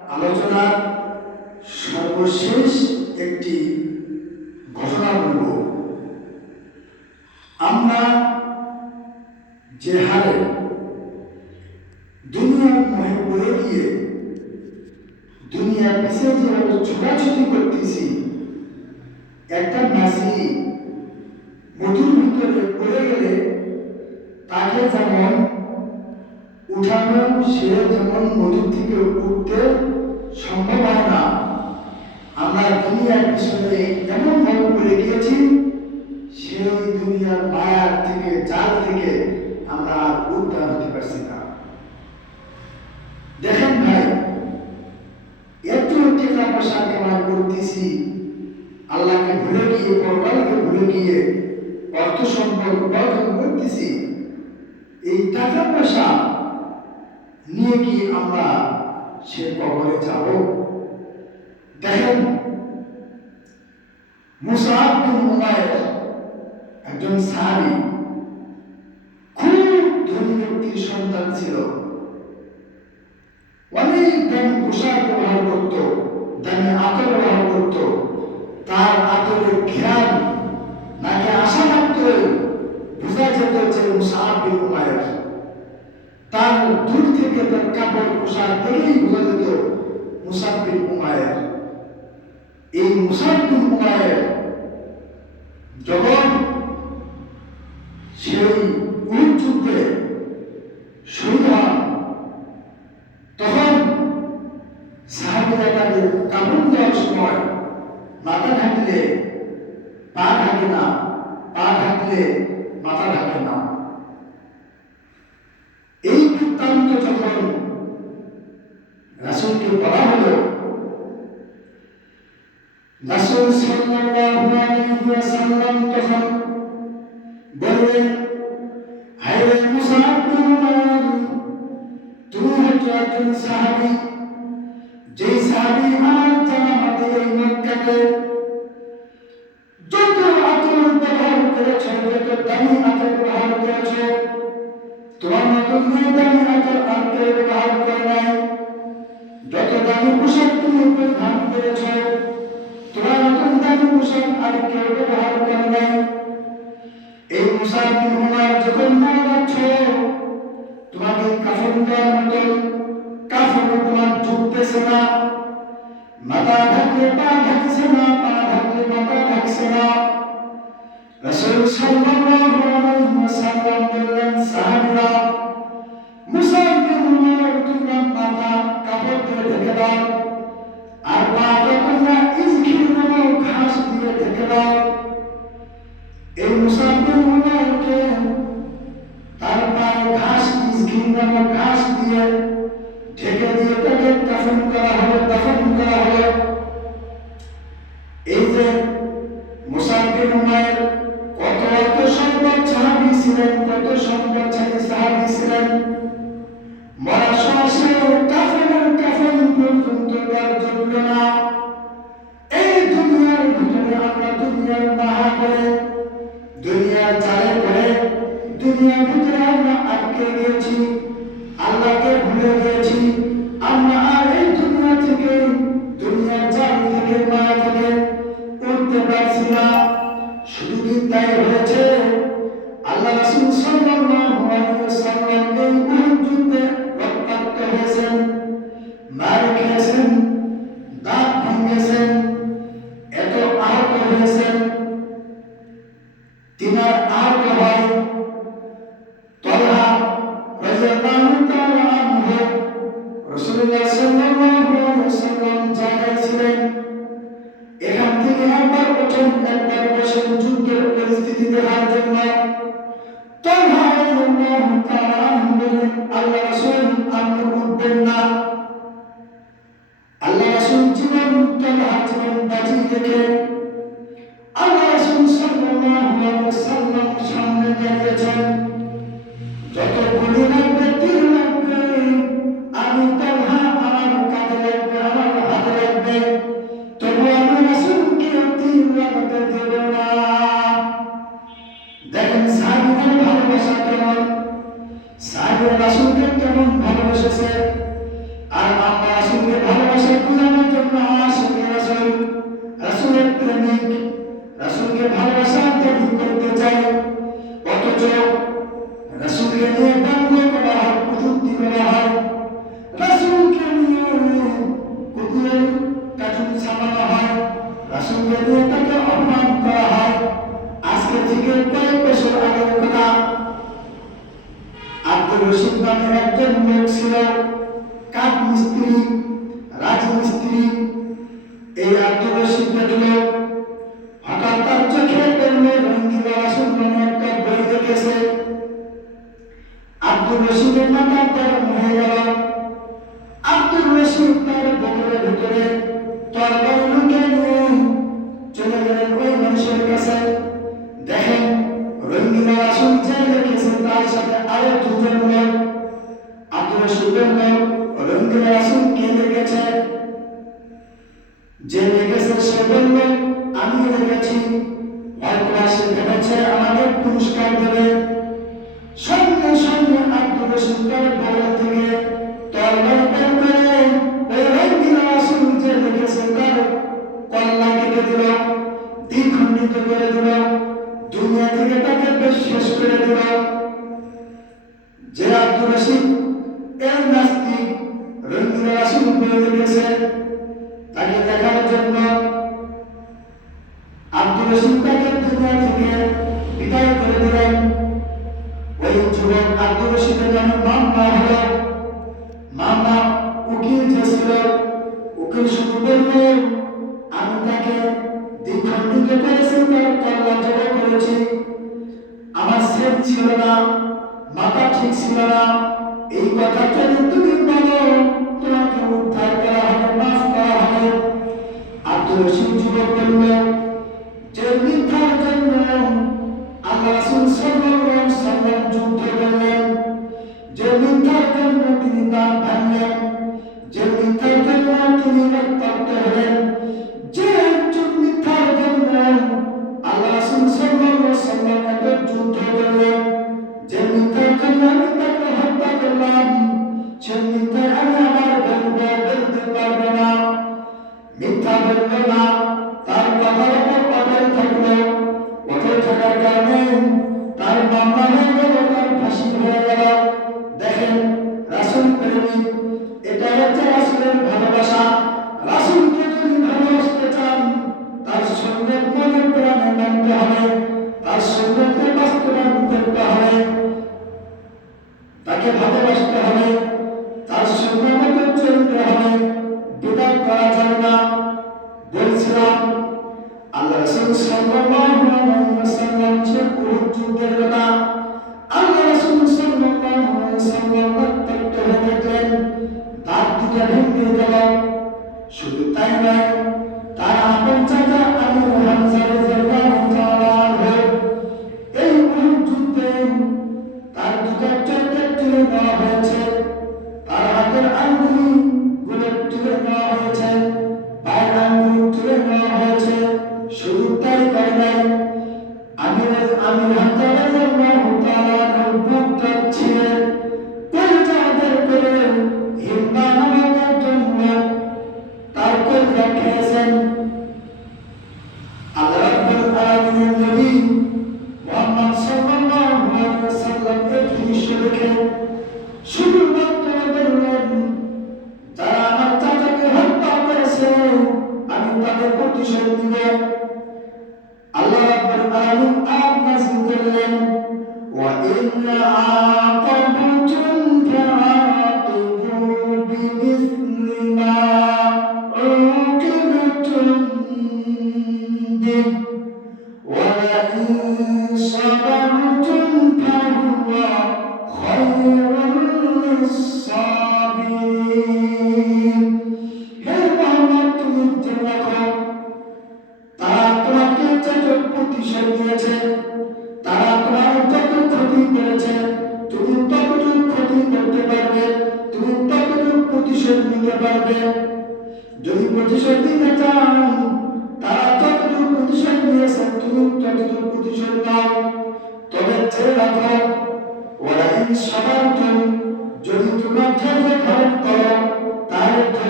আলোচনার সর্বশেষ একটি ঘটনা বলব। আমরা যে হারে দুনিয়ার মোহে পড়ে গিয়ে দুনিয়ার পিছিয়ে যেভাবে ছোটাছুটি করতেছি, একটা মাছি মধুর ভিতরে পড়ে গেলে তাকে যেমন উঠানো, সে যেমন মধুর থেকে উঠতে সম্ভব হয় না, আমরা দুনিয়ার পিছনে এমন ভাবে পড়ে গিয়েছি, সেই দুনিয়ার মায়ার থেকে, জাল থেকে আমরা উদ্ধার হতে পারছি না। দেখেন ভাই, এত টাকা পয়সা কামাই করতেছি, আল্লাহকে ভুলে গিয়ে, পরকালকে ভুলে গিয়ে অর্থ সম্পদ উপার্জন করতেছি, এই টাকা পয়সা নিয়ে কি আমরা সে কবরে যাব? দেখেন, মুসআব বিন উমাইর একজন সাহাবী, খুব ধনী ব্যক্তির সন্তান ছিল। অনেক দামি পোশাক ব্যবহার করত, দামি আতর ব্যবহার করত। তার আতরের ঘ্রাণ নাকে আসা মাত্রই বোঝা যেত যে মুসআব বিন উমাইর। তার দূর থেকে তার কাপড় পোশাক দেখেই বোঝা যেত মুসআব বিন উমাইর। এই মুসআব বিন উমাইর যখন সেই উহুদ যুদ্ধে শহীদ হন, তখন সাহাবীরা তাকে কাপড় দেওয়ার সময় মাথা ঢাকলে পা ঢাকে না, পা ঢাকলে মাথা ঢাকে না। এই বৃত্তান্ত যখন রাসূলকে বলা হলো, রাসূল সাল্লাল্লাহু আলাইহি ওয়াসাল্লাম তখন বললেন, হায় রে মুসআব বিন উমাইর, তুমি হচ্ছ একজন সাহাবী, যে সাহাবী আমার জানাতে এই মক্কাতে যত আতর ব্যবহার করেছ, যত দামি আতর ব্যবহার করেছ, তোমার মতো দামি আতর আর কেউ ব্যবহার করে নাই। যত দামি পোশাক তুমি পরিধান করেছ, তোমার মতো দামি পোশাক আর কেউ ব্যবহার করে নাই। এই মুসআব বিন উমাইর যখন মারা যাচ্ছ, তোমাকে কাফন দেওয়ার মতো কাফন তোমার ঢুকতেছে না, মাথা ঢাকলে পা ঢাকছে না, পা ঢাকলে মাথা ঢাকছে না। রাসূল সাল্লাল্লাহু আলাইহি ওয়াসাল্লাম বললেন, সাহাবীরা, মুসআব বিন উমাইর তোমরা মাথা কাপড় দিয়ে ঢেকে দাও, আর পাটা তোমরা ইজখির নামক ঘাস দিয়ে ঢেকে দাও। এই মুসআব বিন উমাইরকে তার পায়ে ঘাস, ইজখির নামক ঘাস দিয়ে ঢেকে দিয়ে তাকে কাফন করা হলো, দাফন করা হলো। এই যে মুসআব বিন উমাইর কত সম্পদ সাহাবী ছিলেন, কত সম্পদশালী সাহাবী ছিলেন, মরার সময় কাফন পর্যন্ত তার জুটল না। এই দুনিয়ার ভিতরে আমরা দুনিয়ার মায়া করে, দুনিয়ার জালে করে, দুনিয়ার ভিতরে আমরা আটকে গিয়েছি, আল্লাহকে ভুলে গিয়েছি। আমরা আর এই দুনিয়া থেকে, দুনিয়ার জাল থেকে, মায়া থেকে উঠতে পারছি না। শুধু তাই হয়েছে, আল্লাহ রাসূল সাল্লাল্লাহু আলাইহি ওয়াসাল্লাম এই উহুদ যুদ্ধে রক্তাক্ত হয়েছেন, মার খেয়েছেন, দাঁত ভেঙেছেন, এত আহত হয়েছেন। তিনার আহত হয় তালহা রাদিয়াল্লাহু তাআলা আনহু, রাসূলুল্লাহ সাল্লাল্লাহু আলাইহি ওয়াসাল্লাম জানিয়েছিলেন, এখান থেকে একবার ওঠেন, একবার বসেন যুদ্ধের পরিস্থিতি দেখার জন্য। তালহা রাদিয়াল্লাহু তাআলা আনহু বলেন, আল্লাহ রাসূল আপনি উঠবেন না। আল্লাহ রাসূল জীবন, তালহা জীবন বাজি দেখে আল্লাহ রাসূল সাল্লাল্লাহু আলাইহি ওয়াসাল্লাম সামনে দাঁড়িয়েছেন। যত গুলি লাগবে, তীর লাগবে, আমি তালহা আমার কাঁধে লাগবে, আমার হাতে লাগবে, তবু আমি রাসূলকে তীর লাগাতে দেব না। দেখেন সাহাবীদের ভালোবাসা কেমন, সাহাবীরা রাসূলকে কেমন ভালোবেসেছে, আর আমরা রাসূলকে ভালোবাসি বোঝানোর জন্য আশিকে রাসূল, রাসূলের প্রেমিক, রাসূলকে ভালোবাসার দাবি করতে চায়, অথচ রাসূলকে নিয়ে ব্যঙ্গ করা হয়, কটূক্তি করা হয়, রাসূলকে নিয়ে কুকুরের কার্টুন ছাপানো হয়, রাসূলকে নিয়ে তাকে অপমান করা হয়। আজকে থেকে কয়েক বছর আগের কথা, আব্দুর রশিদ নামে একজন লোক ছিল, কাঠ মিস্ত্রি, রাজমিস্ত্রি। এই আব্দুর রশিদ দেখল, হঠাৎ তার চোখে পড়লো রঙ্গিলা রাসূল নামে একটা বই দেখেছে। আব্দুর রশিদের মাথা গরম হয়ে গেল। আব্দুর রশিদ তার বগলের ভিতরে তরবারি লুকিয়ে নিয়ে চলে গেলেন ওই মানুষের কাছে। দেখেন, রঙ্গিলা রাসূল যে লিখেছে তার সাথে আরো দুজন লোক। আব্দুর রশিদ বলল, রঙ্গিলা রাসূল কে লিখেছে? যে লিখেছে সে বলল, আমি লিখেছি। হয়তো সে ভেবেছে আমাকে পুরস্কার দেবে। সঙ্গে সঙ্গে আব্দুর রশিদ তার বগল থেকে তরবারি বের করে ওই রঙ্গিলা রাসূল যে লিখেছে তার কল্লা কেটে দিল, দ্বিখণ্ডিত করে দিল, দুনিয়া থেকে তাকে বেশ শেষ করে দিল। যে আব্দুর রশিদ এর নাস্তিক, রঙ্গিলা রাসূল বই লিখেছে, তাকে দেখার জন্য আব্দুর রশিদ তাকে দুনিয়া থেকে বিদায় করে দিলেন। ওই যুবক আব্দুর রশিদের নামে মামলা হলো। মামলা উকিল যে ছিল, উকিল শুধু বলল, আমি তাকে দ্বিখণ্ডিত করেছি, তার কল্লা জবাই করেছি, আমার সেট ছিল না, মাথা ঠিক ছিল না, এই কথা যদি তুমি বলো তোমাকে উদ্ধার করা হবে, মাফ করা হবে। আব্দুর রশিদ যুবক বলল, যে মিথ্যার জন্য আল্লাহ রাসূল সাল্লাল্লাহু আলাইহি ওয়াসাল্লাম যুদ্ধ করলেন, যে মিথ্যার জন্য তিনি দান ভাঙলেন, যে মিথ্যার জন্য তিনি রক্তাক্ত হলেন, যে একজন মিথ্যার জন্য আল্লাহ রাসূল সাল্লাল্লাহু আলাইহি ওয়াসাল্লাম এত যুদ্ধ করলেন, যে মিথ্যার জন্য আমি তাকে হত্যা করলাম, সে মিথ্যা আমি আমার বলতে পারবো না। মিথ্যা বলল না, তার কথার উপর অটল থাকলো। অটল থাকার কারণে তার মামলা হয়ে গেল, তার ফাঁসি হয়ে গেল। দেখেন, রাসূল প্রেমিক, এটা হচ্ছে রাসূলের ভালোবাসা। রাসূলকে যদি ভালোবাসতে চান, তার সুন্নাত মনে প্রাণে মানতে হবে, তার সুন্নাতকে বাস্তবায়ন করতে হবে, তাকে ভালোবাসতে হবে, তার সুন্নাত মতো চলতে হবে, বিদআত করা যাবে না। বলছিলাম, আল্লাহ রাসূল সাল্লাল্লাহু আলাইহি ওয়াসাল্লাম যে উহুদ যুদ্ধের কথা, আল্লাহ রাসূল সাল্লাল্লাহু আলাইহি ওয়াসাল্লাম রক্তাক্ত হয়ে থাকলেন, দাঁত দুটো ভেঙে গেল। শুধু তাই নয়, তার আপন চাচা আবু হামজা রাদিয়াল্লাহু তাআলা আনহু এই উহুদ যুদ্ধে তার দুটো চোখকে তুলে নেওয়া হয়েছে, তার হাতের আঙ্গুলি গুলো তুলে নেওয়া হয়েছে, পায়ের আঙ্গুলি তুলে নেওয়া হয়েছে। শুধু তাই করে নাই, আমির হামজা রাদিয়াল্লাহু তাআলা আনহু বুকটা ছিঁড়ে কলিজা বের করে হিন্দা নামক একজন লোক তার কলিজা খেয়েছেন। আল্লাহ রাব্বুল আলামিনের নবী মুহাম্মদ সাল্লাল্লাহু আলাইহি ওয়াসাল্লাম এই দৃশ্য দেখে শুধুমাত্র বললেন, যারা আমার চাচাকে হত্যা করেছে আমি তাদের প্রতিশোধ নিব। আল্লাহ রাব্বুল আলামিন আয়াত নাযিল করলেন, ওয়া ইন আ'তাবতুম ফা'আকিবু বিমিসলি মা উকিবতুম বিহি ওয়া লাইন সাবারতুম ফাহুয়া খায়রুল লিস-সাবিরিন। হে মুহাম্মদ, তুমি জেনে রাখো, তারা তোমাকে যত প্রতিশোধ নিয়েছে, তারা তোমার যত ক্ষতি করেছে, তুমি ততটুকু ক্ষতি করতে পারবে, তুমি ততটুকু প্রতিশোধ নিতে পারবে। যদি প্রতিশোধ নিতে চাও, তারা যতটুকু প্রতিশোধ নিয়েছে তুমি ততটুকু প্রতিশোধ নাও। তবে জেনে রাখো, ওয়ালা ইন সাবারতুম, যদি তোমরা ধৈর্য ধারণ করো, তাহলে